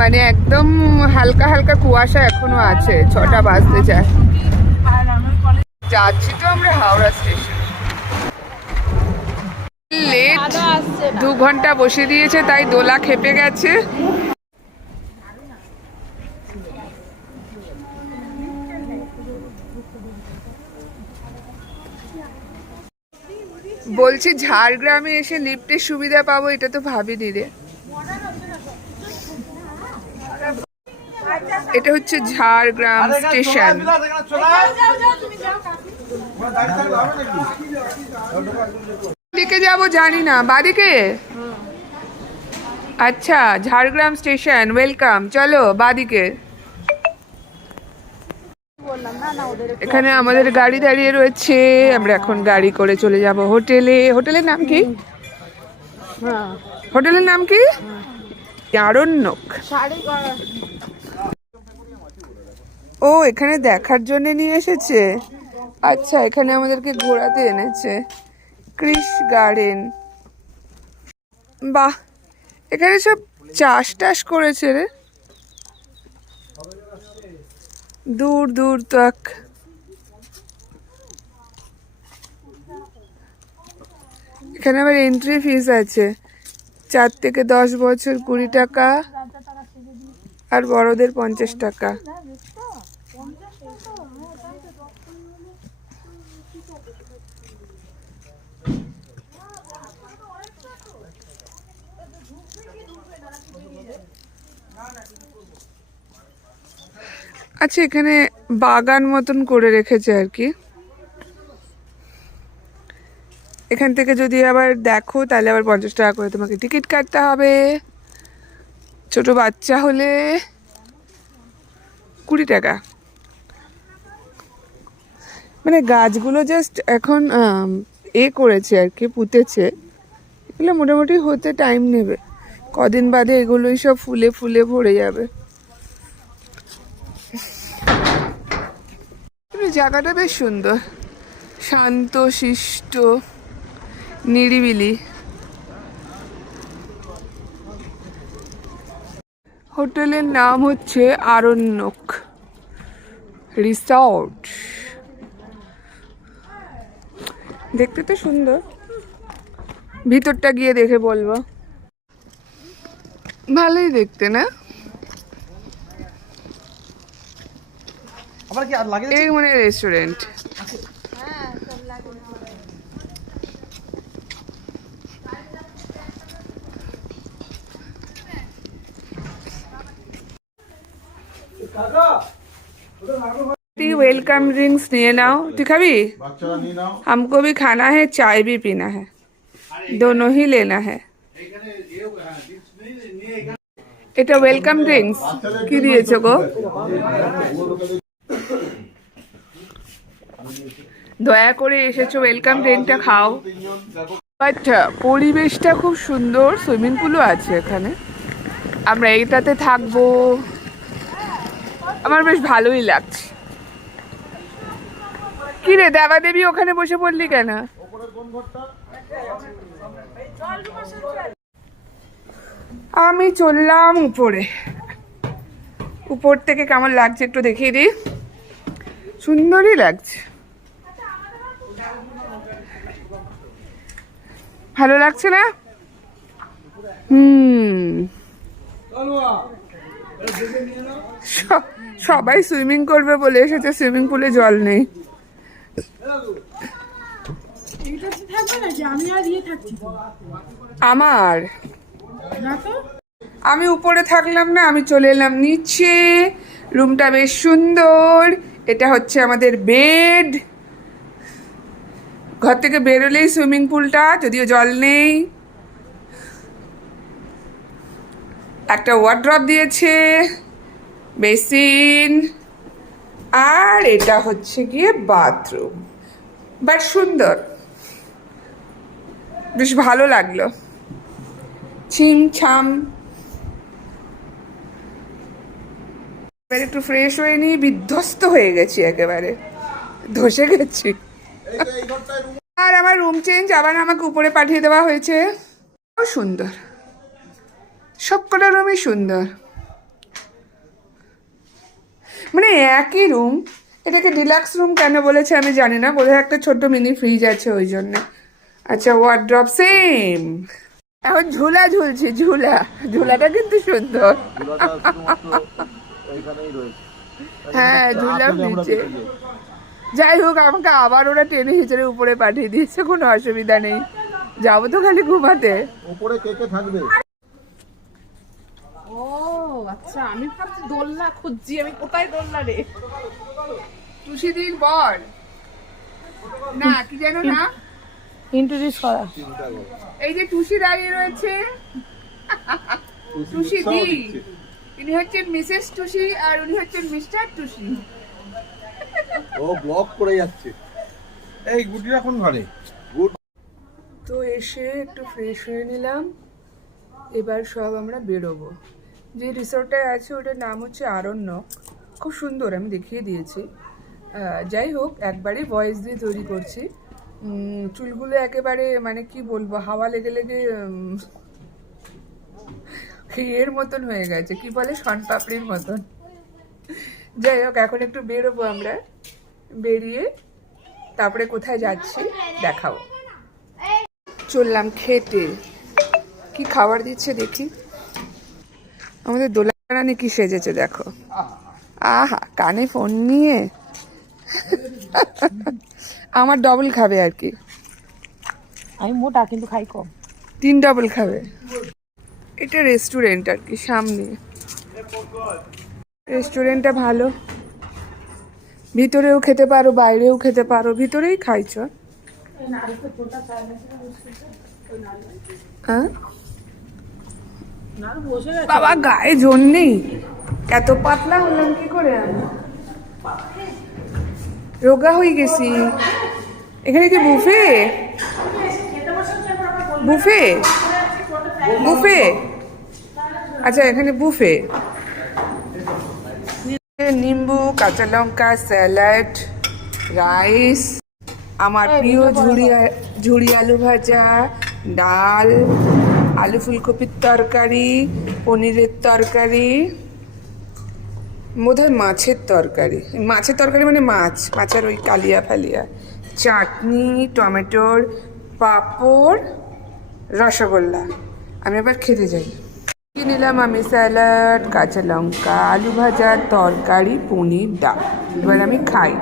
মানে একদম হালকা হালকা কুয়াশা এখনো আছে, 6টা বাজতে যায়। যাচ্ছি তো আমরা হাওড়া স্টেশন। লেট, 2 ঘন্টা বসে দিয়েছে, তাই দোলা খেপে গেছে। বলছি ঝাড়গ্রামে এসে লিফটের সুবিধা পাবো, এটা তো ভাবিনি রে। এটা হচ্ছে ঝাড়গ্রাম স্টেশন। দিকে যাবো জানি না, বাদিকে। আচ্ছা, ঝাড়গ্রাম স্টেশন, ওয়েলকাম। চলো বাদিকে। এখানে আমাদের গাড়ি দাঁড়িয়ে রয়েছে, আমরা এখন গাড়ি করে চলে যাব হোটেলে। হোটেলের নাম কি? হোটেলের নাম কি? আরণ্যক। ও, এখানে দেখার জন্য নিয়ে এসেছে। আচ্ছা, এখানে আমাদেরকে ঘোরাতে এনেছে। ক্রিশ গার্ডেন, বাহ, এখানে সব চাষ টাস করেছে রে, দূর দূর তক। এখানে আবার এন্ট্রি ফিস আছে, 4 থেকে 10 বছর 20 টাকা, আর বড়দের 50 টাকা। আচ্ছা, এখানে বাগান মতন করে রেখেছে আর কি। এখান থেকে যদি আবার দেখো তাহলে আবার 50 টাকা করে তোমাকে টিকিট কাটতে হবে। ছোট বাচ্চা হলে 20 টাকা। মানে গাছগুলো জাস্ট এখন করেছে আর কি, পুঁতেছে। এগুলো মোটামুটি হতে টাইম নেবে, কদিন বাদে এগুলোই সব ফুলে ফুলে ভরে যাবে। জায়গাটা বেশ সুন্দর, শান্ত শিষ্ট নিরিবিলি। হোটেলের নাম হচ্ছে আরণ্যক রিসর্ট। দেখতে তো সুন্দর, ভিতরটা গিয়ে দেখে বলবো। ভালোই দেখতে না? এই মানে রেস্টুরেন্ট। वेलकम ड्रिंक्स निए नाओ, तू खाबी? हमको भी खाना है, चाय भी पीना है, दोनों ही लेना है। এটা ওয়েলকাম ড্রিঙ্কস কি দিয়েছো গো? দয়া করে এসেছো, ওয়েলকাম ড্রিঙ্কটা খাও। আচ্ছা, পরিবেশটা খুব সুন্দর, সুইমিং পুলও আছে এখানে। আমরা এইটাতে থাকবো, আমার বেশ ভালোই লাগছে। কি রে দেবা দেবী, ওখানে বসে পড়লি কেন? আমি চললাম উপরে। উপর থেকে কেমন লাগছে একটু দেখিয়ে দিই। সুন্দরই লাগছে, ভালো লাগছে না? সবাই সুইমিং করবে বলে এসেছে, সুইমিং পুলে জল নেই। আমার আমি উপরে থাকলাম না, আমি চলে এলাম নিচে। রুমটা বেশ সুন্দর। এটা হচ্ছে আমাদের বেড। ঘর থেকে বেরোলেই সুইমিং পুলটা, যদিও জল নেই। একটা ওয়ার্ড্রপ দিয়েছে, বেসিন, আর এটা হচ্ছে গিয়ে বাথরুম। বাট সুন্দর, বেশ ভালো লাগলো। ছিমছাম। এবার একটু ফ্রেশ হয়ে নিই, বিধ্বস্ত হয়ে গেছি, একেবারে ধসে গেছি। আর আমার রুম চেঞ্জ, আবার আমাকে উপরে পাঠিয়ে দেওয়া হয়েছে। সুন্দর, সবকটা রুমই সুন্দর। মানে একই রুম, এটাকে ডিলাক্স রুম কেন বলেছে আমি জানি না, বোধহয় একটা ছোট্ট মিনি ফ্রিজ আছে ওই জন্য। আচ্ছা, ওয়ার্ড্রপ সেম। এখন ঝুলা ঝুলছে, ঝুলা, ঝুলাটা কিন্তু সুন্দর। হ্যাঁ, ঝুলাও নিচে। যাই হোক, আমাকে আবার ওরা টেনে হিচড়ে উপরে পাঠিয়ে দিয়েছে, কোনো অসুবিধা নেই, যাবো তো খালি ঘুমাতে। উপরে কে কে থাকবে? ও আচ্ছা, আমি ভাবছি দোলনা খুঁজছি, আমি কোথায় দোলনা রে? টুসিদির বর না, কি জানো না, ইন্ট্রোডিউস করা। এই যে টুসি দাঁড়িয়ে রয়েছে, টুসি দি, ইনি হচ্ছেন মিসেস টুসি আর উনি হচ্ছেন মিস্টার টুসি। ও ব্লক করে যাচ্ছে। এই গুটি রাখুন ঘরে। তো এসে একটু ফ্রেশ হয়ে নিলাম, এবার সব আমরা বেরোবো। যে রিসোর্টটায় আছে ওটার নাম হচ্ছে আরণ্যক, খুব সুন্দর, আমি দেখিয়ে দিয়েছি। যাই হোক, একবারে ভয়েস দিয়ে তৈরি করছি। চুলগুলো একেবারে মানে কি বলবো, হাওয়া লেগে লেগে এর মতন হয়ে গেছে, কি বলে, শনপাপড়ির মতন। যাই হোক, এখন একটু বেরোবো আমরা, বেরিয়ে তারপরে কোথায় যাচ্ছি দেখাবো। চললাম খেতে, কি খাবার দিচ্ছে দেখি। আমাদের দোলা রানী কি সেজেছে দেখো, আহা, কানে ফোন নিয়ে। আমার ডবল খাবে আর কি, আমি মোটা কিন্তু খাই কম। 3 ডবল খাবে। এটা রেস্টুরেন্ট আর কি, সামনে রেস্টুরেন্টটা ভালো, ভিতরেও খেতে পারো বাইরেও খেতে পারো, ভিতরেই খাইছ। হ্যাঁ বাবা, গায়ে জোর নেই, এত পাতলা হলাম কি করে, আমি রোগা হয়ে গেছি। এখানে কি বুফে, বুফে, বুফে, আচ্ছা এখানে বুফে, নিম্বু, কাঁচা লঙ্কা, স্যালাড, রাইস, আমার প্রিয় ঝুড়ি আলু ভাজা, ডাল, আলু ফুলকপির তরকারি, পনিরের তরকারি, বোধহয় মাছের তরকারি, মাছের তরকারি মানে মাছের ওই কালিয়া ফালিয়া, চাটনি, টমেটোর, পাঁপড়, রসগোল্লা। আমি আবার খেতে যাই। কি নিলাম আমি, স্যালাড, কাঁচা লঙ্কা, আলু ভাজা, তরকারি, পনির, ডাল। এবার আমি খাই।